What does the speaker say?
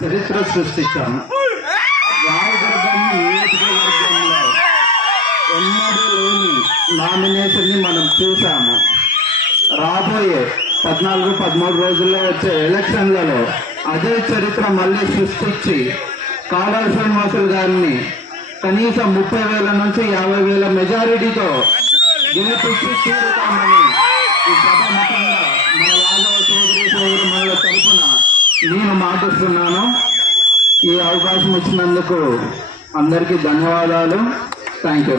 చరిత్ర సృష్టించాము రాయదుర్గం నియోజకవర్గంలో ఎన్నడూ లేని నామినేషన్ని మనం చూసాము రాబోయే పద్నాలుగు పదమూడు రోజుల్లో వచ్చే ఎలక్షన్లలో అదే చరిత్ర మళ్ళీ సృష్టించి కాడా శ్రీనివాసులు గారిని కనీసం ముప్పై వేల నుంచి యాభై వేల మెజారిటీతో గెలిపించి తీరుతామని ఈ సభాముఖంగా మన యాదవ సోదరి సోదరు మహిళ తరఫున నేను మాటిస్తున్నాను ఈ అవకాశం ఇచ్చినందుకు అందరికీ ధన్యవాదాలు. Thank you